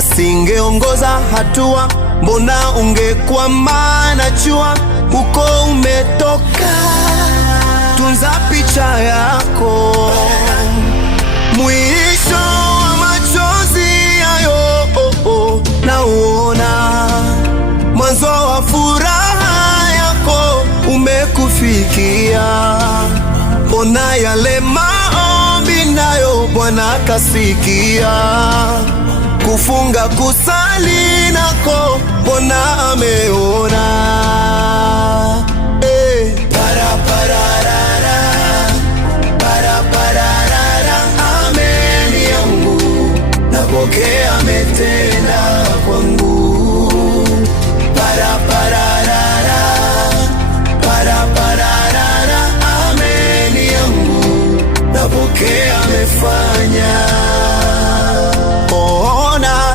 asingeongoza hatua, mbona ungekwama? Najua uko umetoka, tunza picha yako. Mwisho wa machozi hayo nauona, mwanzo wa furaha yako umekufikia. Ona yale maombi nayo Bwana kasikia, kufunga kusali nako Bwana ameona. Amen yangu, napokea ametenda kwangu. Amen yangu, napokea amefanya.